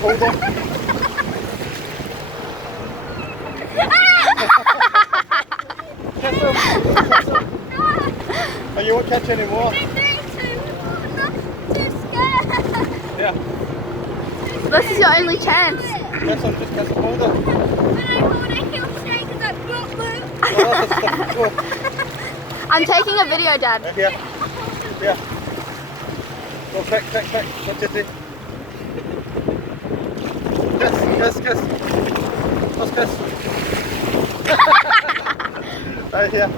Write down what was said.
Just hold on. Kiss him. Kiss him. Oh, you won't catch any more. Yeah. This is your only chance. Kiss him. Just kiss him. Hold him. Oh, that's a stiff. Go. I'm taking a video, Dad. Right here. Here. Go quick, quick, quick. What you do? Kiss, kiss, kiss. Let's kiss. Right here.